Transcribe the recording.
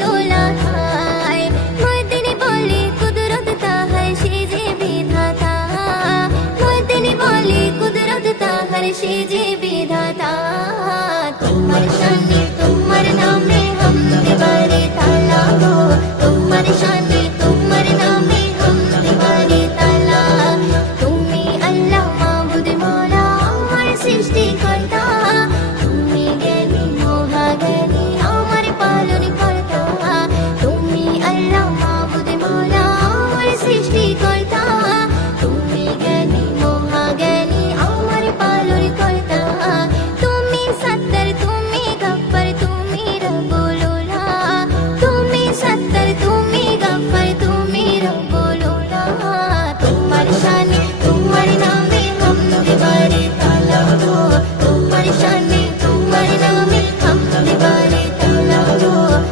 দোলা খায়। ময়দিন বলে কুদরত তাহার সে যে বিধাতা, ময়দিন বলে কুদরত তাহার সে যে বিধাতা। তোমার সান্নিধ্য